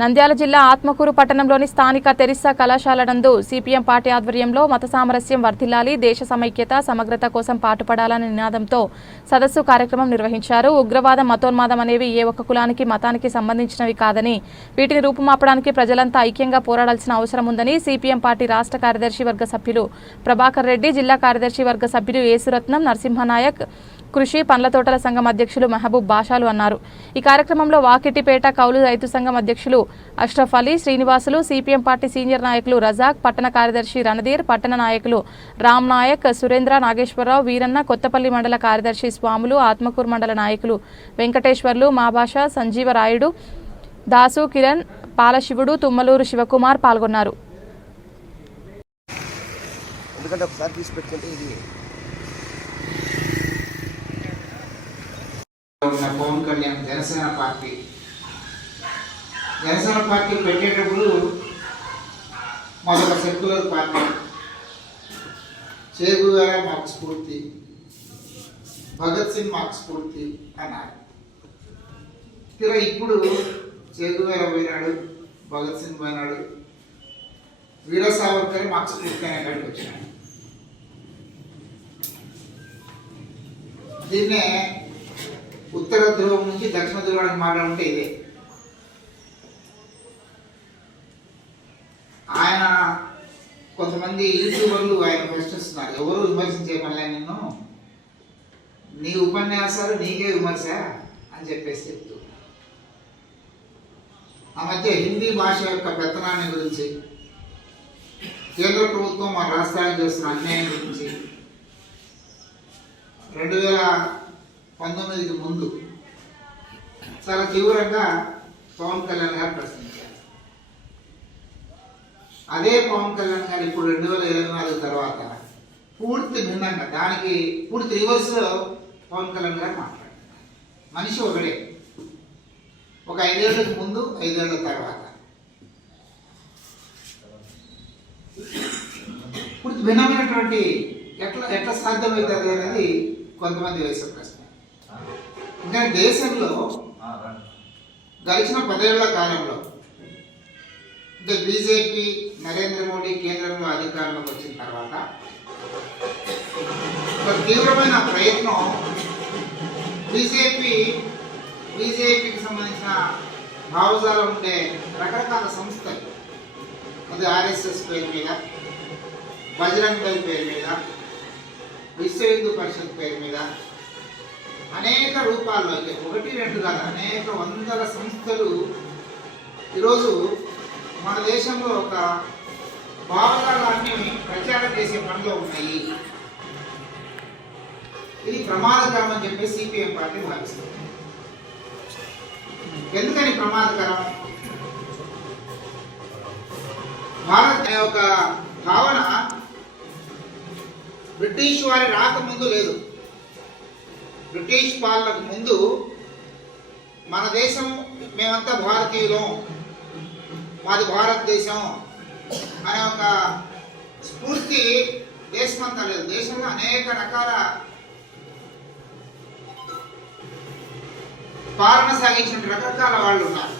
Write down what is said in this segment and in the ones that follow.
నంద్యాల జిల్లా ఆత్మకూరు పట్టణంలోని స్థానిక తెరిస్సా కళాశాల నందు సిపిఎం పార్టీ ఆధ్వర్యంలో మత సామరస్యం వర్ధిల్లాలి, దేశ సమైక్యత సమగ్రత కోసం పాటుపడాలనే నినాదంతో సదస్సు కార్యక్రమం నిర్వహించారు. ఉగ్రవాదం, మతోన్మాదం అనేవి ఏ ఒక్క కులానికి, మతానికి సంబంధించినవి కాదని, వీటిని రూపుమాపడానికి ప్రజలంతా ఐక్యంగా పోరాడాల్సిన అవసరం ఉందని సిపిఎం పార్టీ రాష్ట్ర కార్యదర్శి వర్గ సభ్యులు ప్రభాకర్ రెడ్డి, జిల్లా కార్యదర్శి వర్గ సభ్యులు యేసురత్నం, నరసింహనాయక్, కృషి పండ్ల తోటల సంఘం అధ్యక్షులు మహబూబ్ బాషాలు అన్నారు. ఈ కార్యక్రమంలో వాకిటిపేట కౌలు రైతు సంఘం అధ్యక్షులు Ashraf Ali, Srinivasulu, CPM party senior నాయకులు రజాక్, పట్టణ కార్యదర్శి రణధీర్, పట్టణ నాయకులు రామ్ నాయక్, సురేంద్ర, నాగేశ్వరరావు, వీరన్న, కొత్తపల్లి మండల కార్యదర్శి స్వాములు, ఆత్మకూరు మండల నాయకులు వెంకటేశ్వర్లు, మాభాష, సంజీవరాయుడు, దాసు, కిరణ్, పాలశివుడు, తుమ్మలూరు శివకుమార్ పాల్గొన్నారు. పవన్ కళ్యాణ్ జనసేన పార్టీ పెట్టేటప్పుడు మొదట సెక్యులర్ పార్టీ, చే గువేరా మాకు స్ఫూర్తి, భగత్ సింగ్ మాకు స్ఫూర్తి అన్నారు. ఇలా ఇప్పుడు చే గువేరా పోయినాడు, భగత్ సింగ్ పోయినాడు, వీర సావర్కర్ మాకు స్ఫూర్తి అనే కాడికి వచ్చినాడు. దీన్నే ఉత్తర ధ్రువం నుంచి దక్షిణ ధ్రువానికి మాట్లాడుంటే ఇదే. ఆయన కొంతమంది యూట్యూబర్లు ఆయన ప్రశ్నిస్తున్నారు, ఎవరు విమర్శించే పనిలే, నిన్ను నీ ఉపన్యాసాలు నీకే విమర్శ అని చెప్పేసి చెప్తూ ఆ మధ్య హిందీ భాష యొక్క పెత్తనాన్ని గురించి, కేంద్ర ప్రభుత్వం మన రాష్ట్రానికి చేస్తున్న అన్యాయం గురించి 2019కి ముందు చాలా తీవ్రంగా పవన్ కళ్యాణ్ గారు ప్రశ్నించారు. అదే పవన్ కళ్యాణ్ గారు ఇప్పుడు 2024 తర్వాత పూర్తి భిన్నంగా, దానికి పూర్తి రివర్స్ పవన్ కళ్యాణ్ గారు మాట్లాడుతున్నారు. మనిషి ఒకడే, ఒక 5 ఏళ్ళకి ముందు, 5 ఏళ్ళ తర్వాత పూర్తి భిన్నమైనటువంటి ఎట్లా సాధ్యమవుతుంది అనేది కొంతమంది వేసే ప్రశ్న. ఇంకా దేశంలో గడిచిన 10 ఏళ్ల కాలంలో అంటే బీజేపీ నరేంద్ర మోడీ కేంద్రంలో అధికారంలోకి వచ్చిన తర్వాత ఒక తీవ్రమైన ప్రయత్నం బీజేపీకి సంబంధించిన భావజాలం ఉండే రకరకాల సంస్థలు, అది ఆర్ఎస్ఎస్ పేరు మీద, బజరంగ్ దళ్ పేరు మీద, విశ్వ హిందూ పరిషత్ పేరు మీద అనేక రూపాల్లో, అయితే 1-2 కాదు, అనేక వందల సంస్థలు ఈరోజు మన దేశంలో ఒక భావజాలాన్ని ప్రచారం చేసే పనిలో ఉన్నాయి. ఇది ప్రమాదకరం అని చెప్పి సిపిఎం పార్టీ భావిస్తుంది. ఎందుకని ప్రమాదకరం? భారత్ అనే ఒక భావన బ్రిటిష్ వారి రాకముందు లేదు. బ్రిటిష్ పాలనకు ముందు మన దేశం, మేమంతా భారతీయులం, మాది భారతదేశం అనే ఒక స్ఫూర్తి దేశమంతా లేదు. దేశంలో అనేక రకాల పాలన సాగించిన రకరకాల వాళ్ళు ఉన్నారు.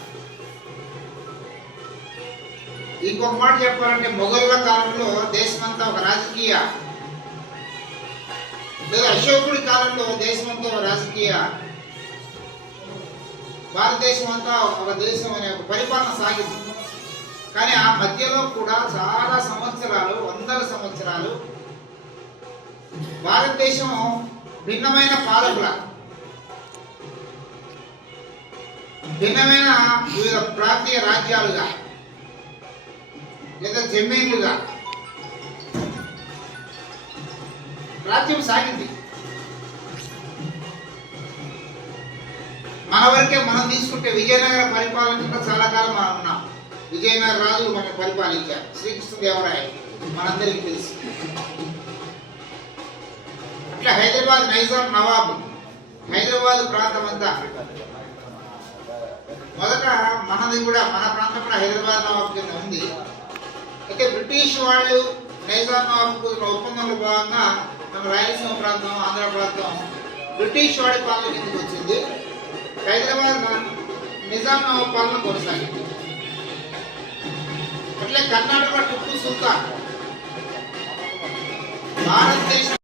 ఇంకొక మాట చెప్పాలంటే, మొఘలుల కాలంలో దేశమంతా ఒక రాజకీయ, లేదా అశోకుడి కాలంలో దేశమంతా ఒక రాజకీయ, భారతదేశం అంతా ఒక దేశం అనే ఒక పరిపాలన సాగింది. కానీ ఆ మధ్యలో కూడా చాలా సంవత్సరాలు, వందల సంవత్సరాలు భారతదేశం భిన్నమైన పాలకుల, భిన్నమైన వివిధ ప్రాంతీయ రాజ్యాలుగా లేదా జమీన్లుగా రాజ్యం సాగింది. మన వరకే మనం తీసుకుంటే విజయనగర పరిపాలన కింద చాలా కాలం మనం ఉన్నాం. విజయనగర రాజులు మనం పరిపాలించారు, శ్రీకృష్ణదేవరాయ మనందరికీ తెలుసు. అట్లా హైదరాబాద్ నైజాం నవాబు, హైదరాబాద్ ప్రాంతం అంతా మొదట మనది కూడా, మన ప్రాంతం కూడా హైదరాబాద్ నవాబు కింద ఉంది. అయితే బ్రిటిష్ వాళ్ళు నైజాం నవాబు ఒప్పందంలో భాగంగా మన రాయలసీమ ప్రాంతం, ఆంధ్ర ప్రాంతం బ్రిటిష్ వాడి పాలన కిందకి వచ్చింది. హైదరాబాద్ నిజాం నవాబ్ పాలన కొనసాగింది. కర్ణాటక